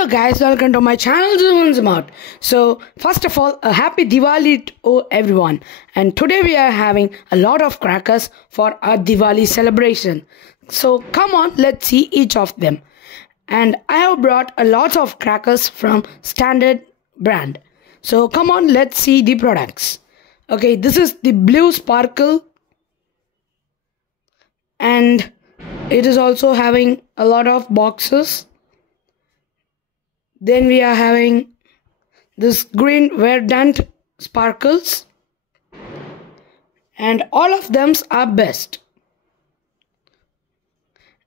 Hello guys, welcome to my channel Zoom Out. So first of all, a happy Diwali to everyone. And today we are having a lot of crackers for our Diwali celebration. So come on, let's see each of them. And I have brought a lot of crackers from standard brand. So come on, let's see the products. Okay, this is the blue sparkle. And it is also having a lot of boxes. Then we are having this green verdant sparkles, and all of them are best.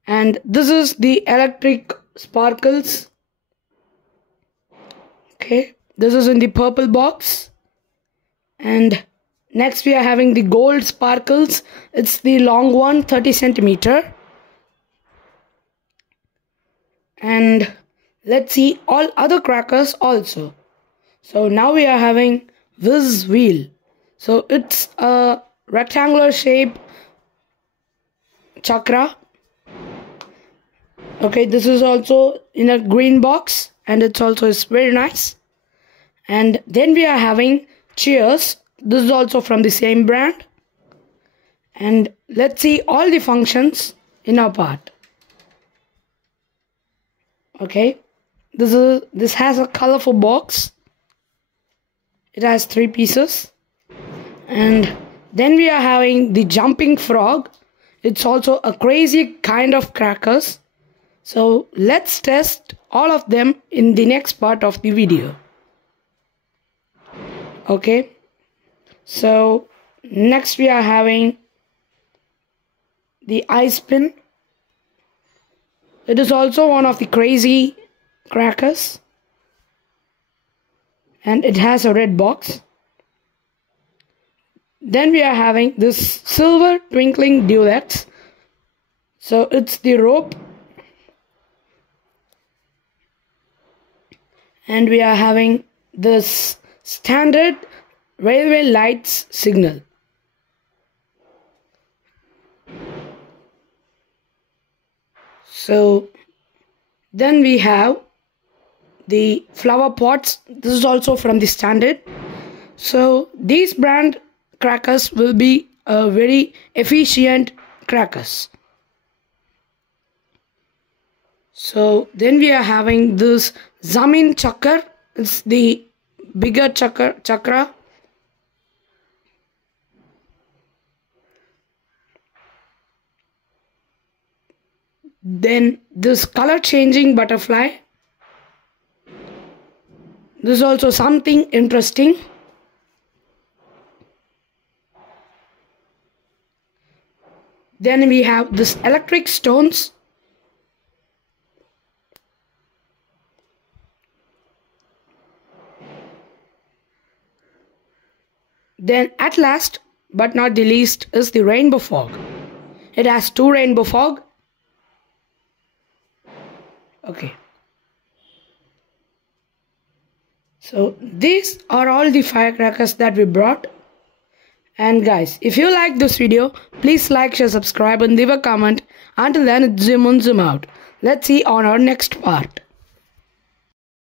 And this is the electric sparkles. Okay, this is in the purple box. And next we are having the gold sparkles. It's the long one, 30 centimeter. And let's see all other crackers also. So now we are having this wheel. So it's a rectangular shape chakra. Okay, this is also in a green box and it's also is very nice. And then we are having cheers. This is also from the same brand. And let's see all the functions in our part. Okay. This has a colorful box. It has 3 pieces. And then we are having the jumping frog. It's also a crazy kind of crackers. So let's test all of them in the next part of the video. Okay. So next we are having the ice spin. It is also one of the crazy crackers, and it has a red box. Then we are having this silver twinkling duets. So it's the rope, and we are having this standard railway lights signal. So then we have the flower pots. This is also from the standard. So these brand crackers will be very efficient crackers. So then we are having this Zamin chakra. It's the bigger chakra. Then this color changing butterfly. This is also something interesting. Then we have this electric stones. Then at last but not the least is the rainbow fog. It has 2 rainbow fog. Okay. So these are all the firecrackers that we brought. And guys, if you like this video, please like, share, subscribe and leave a comment. Until then, it's Zoom out. Let's see on our next part.